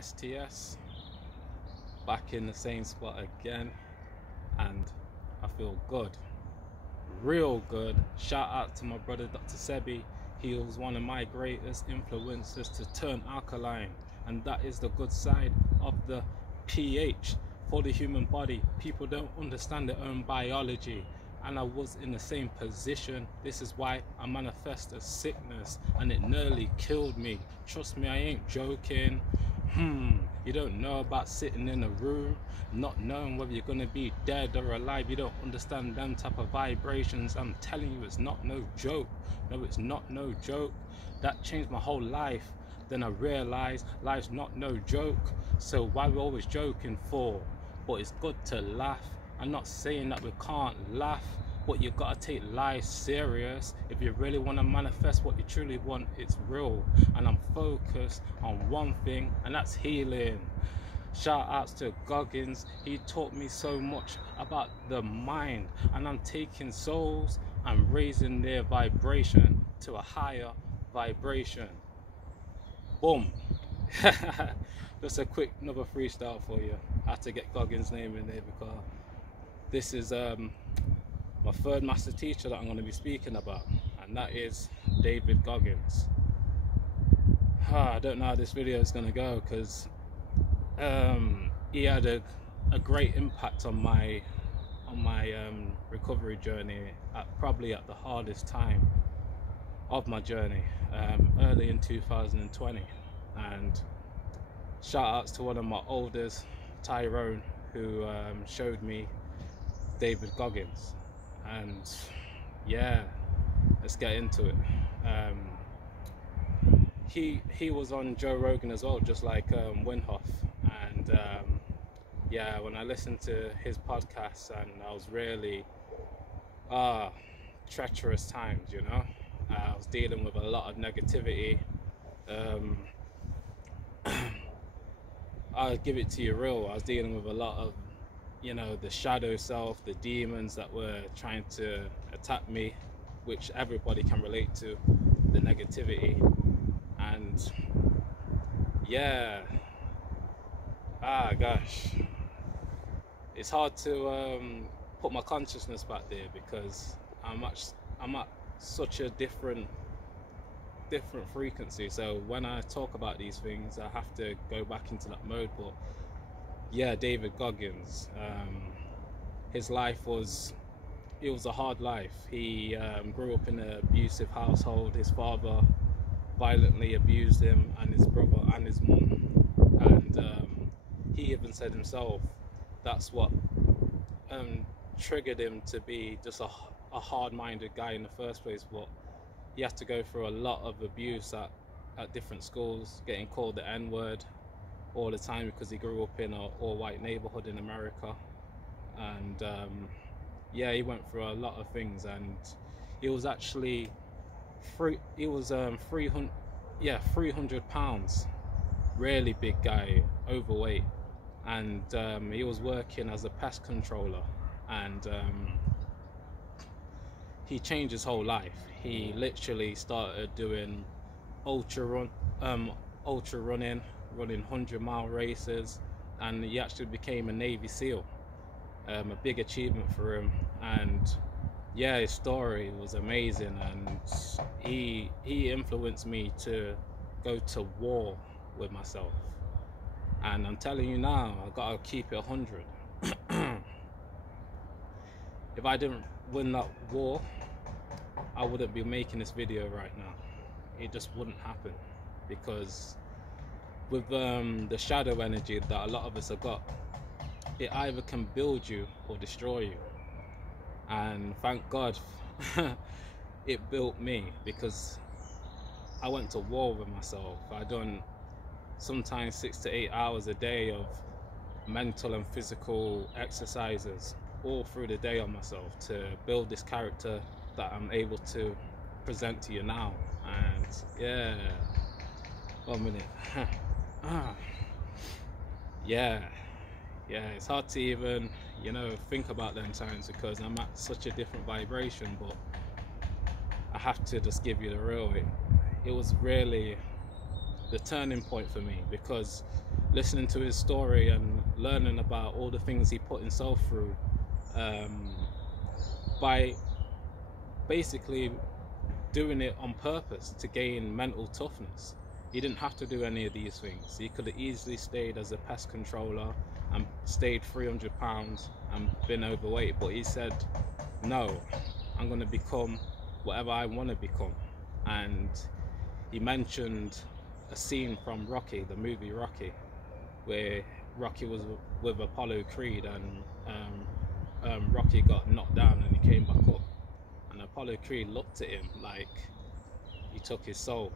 STS, back in the same spot again, and I feel good, real good. Shout out to my brother Dr. Sebi. He was one of my greatest influences to turn alkaline, and that is the good side of the pH for the human body. People don't understand their own biology, and I was in the same position. This is why I manifest a sickness, and it nearly killed me. Trust me, I ain't joking. You don't know about sitting in a room not knowing whether you're gonna be dead or alive. You don't understand them type of vibrations. I'm telling you, it's not no joke. No, it's not no joke. That changed my whole life. Then I realized life's not no joke. So why we always joking for? But it's good to laugh. I'm not saying that we can't laugh, but you gotta take life serious. If you really want to manifest what you truly want, it's real. And I'm focused on one thing, and that's healing. Shout outs to Goggins. He taught me so much about the mind, and I'm taking souls and raising their vibration to a higher vibration. Boom. Just a quick another freestyle for you. I had to get Goggins' name in there because this is my third master teacher that I'm going to be speaking about, and that is David Goggins. I don't know how this video is going to go because he had a great impact on my recovery journey probably at the hardest time of my journey, early in 2020. And shout outs to one of my oldest, Tyrone, who showed me David Goggins. And yeah, let's get into it. He was on Joe Rogan as well, just like Winhoff. And yeah, when I listened to his podcast, and I was really treacherous times, you know. I was dealing with a lot of negativity. I'll give it to you real. I was dealing with a lot of, you know, the shadow self, the demons that were trying to attack me, which everybody can relate to, the negativity. And yeah, gosh, it's hard to put my consciousness back there because I'm at such a different frequency. So when I talk about these things, I have to go back into that mode. But yeah, David Goggins, his life was a hard life. He grew up in an abusive household. His father violently abused him and his brother and his mum, and he even said himself that's what triggered him to be just a hard-minded guy in the first place. But he had to go through a lot of abuse at different schools, getting called the N-word all the time because he grew up in an all-white neighborhood in America. And yeah, he went through a lot of things, and he was actually 300 pounds, really big guy, overweight. And he was working as a pest controller, and he changed his whole life. He literally started doing ultra running 100-mile races, and he actually became a Navy SEAL. A big achievement for him. And yeah, his story was amazing, and he influenced me to go to war with myself. And I'm telling you now, I gotta keep it 100. If I didn't win that war, I wouldn't be making this video right now. It just wouldn't happen, because with the shadow energy that a lot of us have got, it either can build you or destroy you. And thank God it built me, because I went to war with myself. I done sometimes 6 to 8 hours a day of mental and physical exercises all through the day on myself to build this character that I'm able to present to you now. And yeah, 1 minute. Yeah, it's hard to even, you know, think about them times because I'm at such a different vibration. But I have to just give you the real. It was really the turning point for me, because listening to his story and learning about all the things he put himself through, by basically doing it on purpose to gain mental toughness. He didn't have to do any of these things. He could have easily stayed as a pest controller and stayed 300 pounds and been overweight, but he said, no, I'm going to become whatever I want to become. And he mentioned a scene from Rocky, the movie Rocky, where Rocky was with Apollo Creed, and Rocky got knocked down and he came back up, and Apollo Creed looked at him like he took his soul,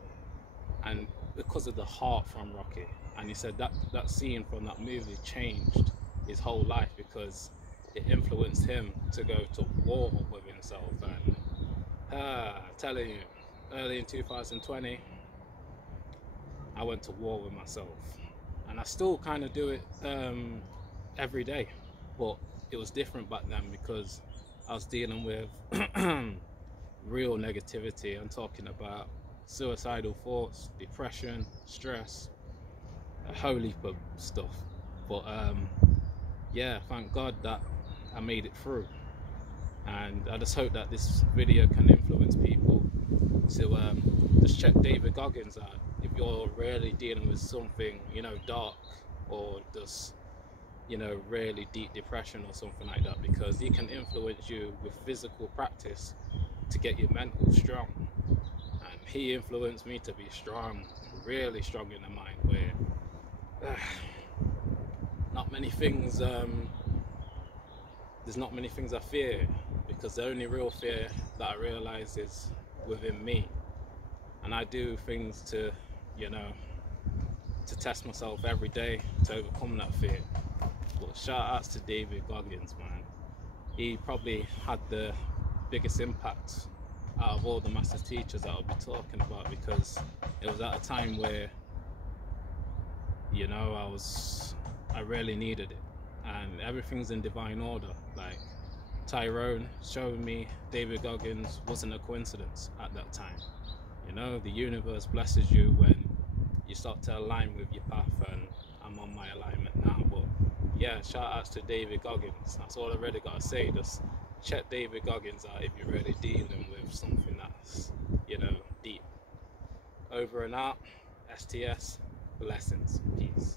and because of the heart from Rocky. And he said that scene from that movie changed his whole life, because it influenced him to go to war with himself. And telling you, early in 2020, I went to war with myself, and I still kind of do it every day, but it was different back then because I was dealing with real negativity. I'm talking about suicidal thoughts, depression, stress, a whole heap of stuff. But yeah, thank God that I made it through, and I just hope that this video can influence people to just check David Goggins out if you're really dealing with something, you know, dark, or just, you know, really deep depression or something like that, because he can influence you with physical practice to get your mental strong. And he influenced me to be strong, really strong in the mind, where not many things, there's not many things I fear, because the only real fear that I realize is within me. And I do things to, you know, to test myself every day to overcome that fear. But shout outs to David Goggins, man. He probably had the biggest impact out of all the master teachers that I'll be talking about, because it was at a time where, you know, I really needed it, and everything's in divine order. Like Tyrone showing me David Goggins wasn't a coincidence at that time. You know, the universe blesses you when you start to align with your path, and I'm on my alignment now. But yeah, shout outs to David Goggins. That's all I really gotta say. Just check David Goggins out if you're really dealing with something that's, you know, deep. Over and out. STS. Blessings. Peace.